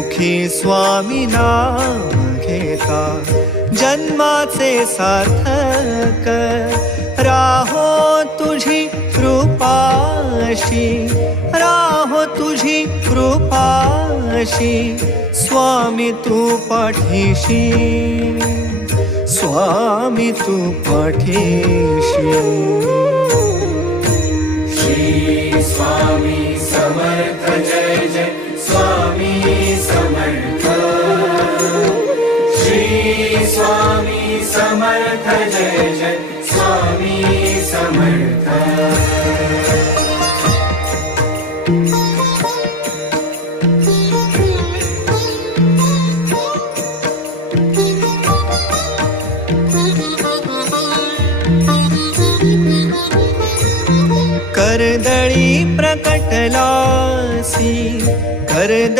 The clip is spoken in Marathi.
मुखी स्वामी नाम घेता जन्माचे सार्थक राहो तुझी कृपाशी, राहो तुझी कृपाशी स्वामी तू पाठीशी, स्वामी तू पाठीशी. श्री स्वामी समर्थ जय जय स्वामी समर्थ. श्री स्वामी समर्थ जय जय स्वामी समर्थ. कर्दळी प्रकटलासी कर्दळी